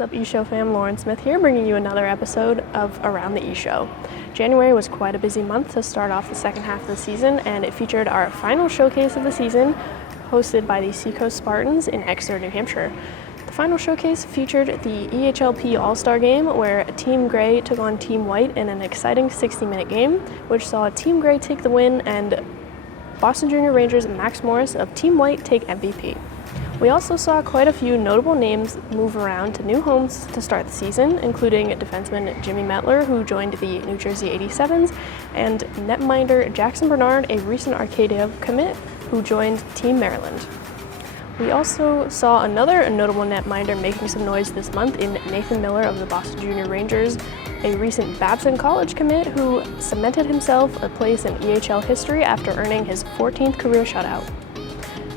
What's up, E-Show fam? Lauren Smith here, bringing you another episode of Around the E-Show. January was quite a busy month to start off the second half of the season, and it featured our final showcase of the season, hosted by the Seacoast Spartans in Exeter, New Hampshire. The final showcase featured the EHLP All-Star Game, where Team Gray took on Team White in an exciting 60-minute game, which saw Team Gray take the win and Boston Junior Rangers Max Morris of Team White take MVP. We also saw quite a few notable names move around to new homes to start the season, including defenseman Jimmy Metler, who joined the New Jersey 87s, and netminder Jackson Bernard, a recent Arcadia commit, who joined Team Maryland. We also saw another notable netminder making some noise this month in Nathan Miller of the Boston Junior Rangers, a recent Babson College commit who cemented himself a place in EHL history after earning his 14th career shutout.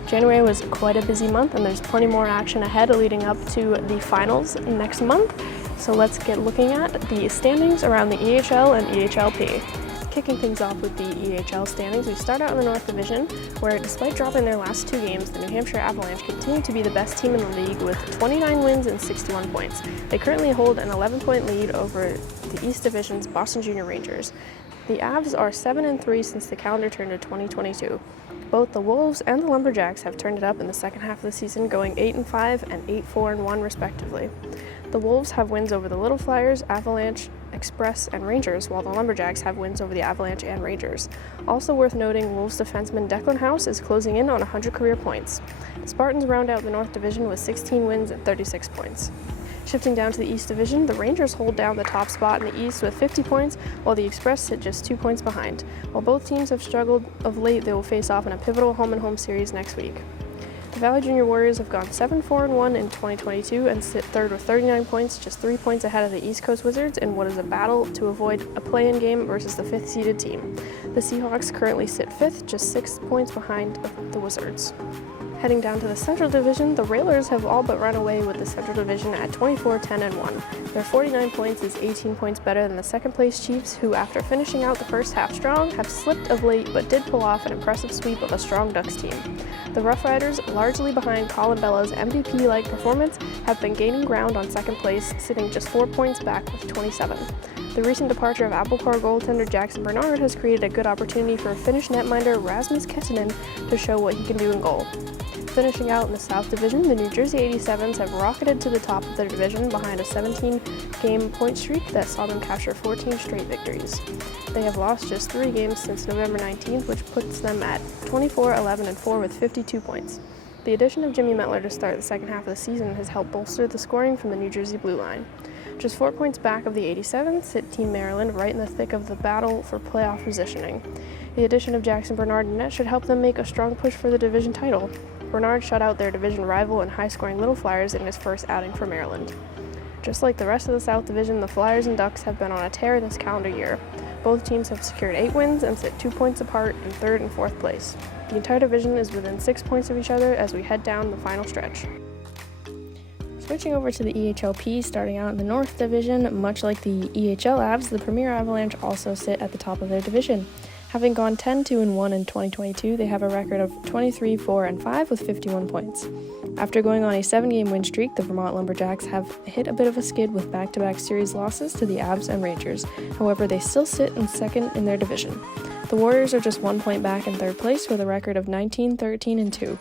January was quite a busy month, and there's plenty more action ahead leading up to the finals next month. So let's get looking at the standings around the EHL and EHLP. Kicking things off with the EHL standings, we start out in the North Division, where despite dropping their last two games, the New Hampshire Avalanche continue to be the best team in the league with 29 wins and 61 points. They currently hold an 11-point lead over the East Division's Boston Junior Rangers. The Avs are 7-3 since the calendar turned to 2022. Both the Wolves and the Lumberjacks have turned it up in the second half of the season, going 8-5 and 8-4-1 respectively. The Wolves have wins over the Little Flyers, Avalanche, Express, and Rangers, while the Lumberjacks have wins over the Avalanche and Rangers. Also worth noting, Wolves defenseman Declan House is closing in on 100 career points. The Spartans round out the North Division with 16 wins and 36 points. Shifting down to the East Division, the Rangers hold down the top spot in the East with 50 points, while the Express sit just 2 points behind. While both teams have struggled of late, they will face off in a pivotal home-and-home series next week. The Valley Junior Warriors have gone 7-4-1 in 2022 and sit third with 39 points, just 3 points ahead of the East Coast Wizards in what is a battle to avoid a play-in game versus the 5th-seeded team. The Seahawks currently sit 5th, just 6 points behind the Wizards. Heading down to the Central Division, the Railers have all but run away with the Central Division at 24-10-1. Their 49 points is 18 points better than the second-place Chiefs, who, after finishing out the first half strong, have slipped of late but did pull off an impressive sweep of a strong Ducks team. The Rough Riders, largely behind Colin Bella's MVP-like performance, have been gaining ground on second place, sitting just 4 points back with 27. The recent departure of Apple Car goaltender Jackson Bernard has created a good opportunity for Finnish netminder Rasmus Kettinen to show what he can do in goal. Finishing out in the South Division, the New Jersey 87s have rocketed to the top of their division behind a 17-game point streak that saw them capture 14 straight victories. They have lost just 3 games since November 19th, which puts them at 24-11-4 with 52 points. The addition of Jimmy Metler to start the second half of the season has helped bolster the scoring from the New Jersey Blue Line. Just 4 points back of the 87s sit Team Maryland right in the thick of the battle for playoff positioning. The addition of Jackson Bernard in net should help them make a strong push for the division title. Bernard shut out their division rival and high-scoring Little Flyers in his first outing for Maryland. Just like the rest of the South Division, the Flyers and Ducks have been on a tear this calendar year. Both teams have secured 8 wins and sit 2 points apart in 3rd and 4th place. The entire division is within 6 points of each other as we head down the final stretch. Switching over to the EHLP, starting out in the North Division, much like the EHL Avs, the Premier Avalanche also sit at the top of their division. Having gone 10-2-1 in 2022, they have a record of 23-4-5 with 51 points. After going on a 7-game win streak, the Vermont Lumberjacks have hit a bit of a skid with back-to-back series losses to the Avs and Rangers. However, they still sit in second in their division. The Warriors are just 1 point back in third place with a record of 19-13-2.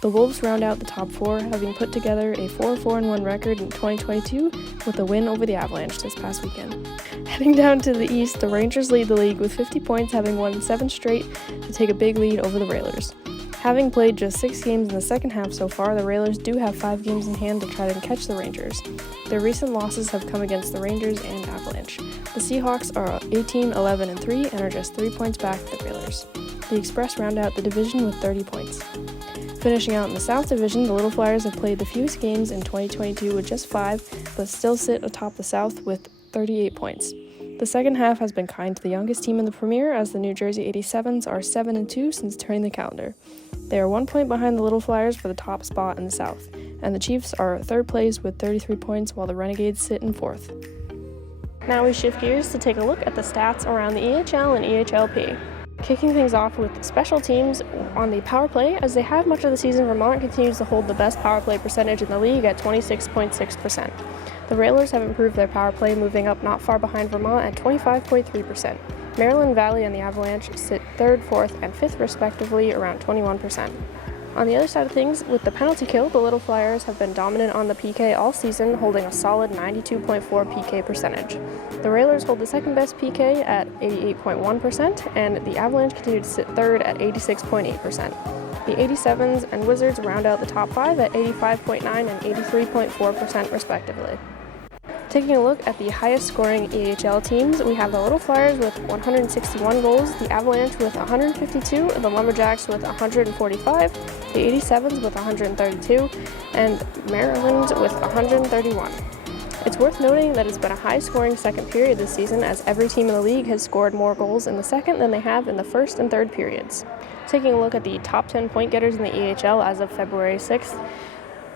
The Wolves round out the top 4, having put together a 4-4-1 record in 2022 with a win over the Avalanche this past weekend. Heading down to the East, the Rangers lead the league with 50 points, having won 7 straight to take a big lead over the Railers. Having played just 6 games in the second half so far, the Railers do have 5 games in hand to try to catch the Rangers. Their recent losses have come against the Rangers and Avalanche. The Seahawks are 18-11-3 and are just 3 points back of the Railers. The Express round out the division with 30 points. Finishing out in the South Division, the Little Flyers have played the fewest games in 2022 with just 5, but still sit atop the South with 38 points. The second half has been kind to the youngest team in the Premier, as the New Jersey 87s are 7-2 since turning the calendar. They are 1 point behind the Little Flyers for the top spot in the South, and the Chiefs are 3rd place with 33 points, while the Renegades sit in 4th. Now we shift gears to take a look at the stats around the EHL and EHLP. Kicking things off with special teams on the power play, as they have much of the season, Vermont continues to hold the best power play percentage in the league at 26.6%. The Railers have improved their power play, moving up not far behind Vermont at 25.3%. Maryland Valley and the Avalanche sit 3rd, 4th, and 5th respectively, around 21%. On the other side of things, with the penalty kill, the Little Flyers have been dominant on the PK all season, holding a solid 92.4 PK percentage. The Railers hold the second best PK at 88.1%, and the Avalanche continue to sit 3rd at 86.8%. The 87s and Wizards round out the top 5 at 85.9 and 83.4% respectively. Taking a look at the highest scoring EHL teams, we have the Little Flyers with 161 goals, the Avalanche with 152, the Lumberjacks with 145, the 87s with 132, and Maryland with 131. It's worth noting that it's been a high-scoring second period this season, as every team in the league has scored more goals in the second than they have in the first and third periods. Taking a look at the top 10 point-getters in the EHL as of February 6th,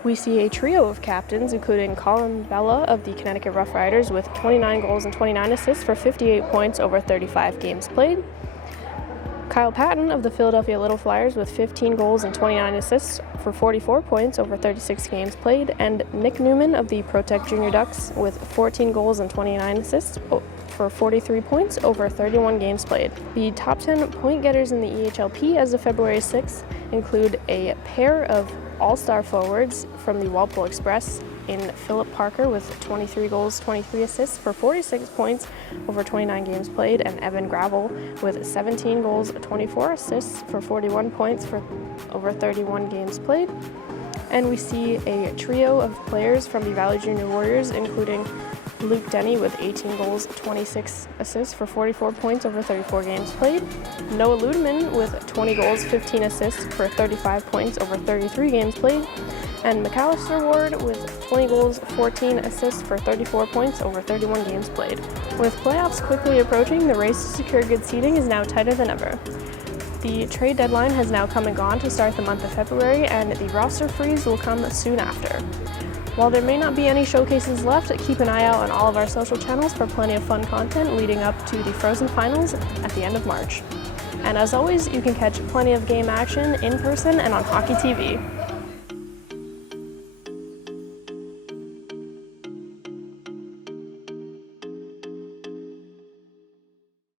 we see a trio of captains, including Colin Bella of the Connecticut Rough Riders with 29 goals and 29 assists for 58 points over 35 games played. Kyle Patton of the Philadelphia Little Flyers with 15 goals and 29 assists for 44 points over 36 games played, and Nick Newman of the Protect Junior Ducks with 14 goals and 29 assists for 43 points over 31 games played. The top 10 point getters in the EHLP as of February 6th include a pair of all-star forwards from the Walpole Express in Philip Parker with 23 goals, 23 assists for 46 points over 29 games played, and Evan Gravel with 17 goals, 24 assists for 41 points for over 31 games played. And we see a trio of players from the Valley Junior Warriors, including Luke Denny with 18 goals, 26 assists for 44 points over 34 games played, Noah Ludeman with 20 goals, 15 assists for 35 points over 33 games played, and McAllister Ward with 20 goals, 14 assists for 34 points over 31 games played. With playoffs quickly approaching, the race to secure good seeding is now tighter than ever. The trade deadline has now come and gone to start the month of February, and the roster freeze will come soon after. While there may not be any showcases left, keep an eye out on all of our social channels for plenty of fun content leading up to the Frozen Finals at the end of March. And as always, you can catch plenty of game action in person and on Hockey TV.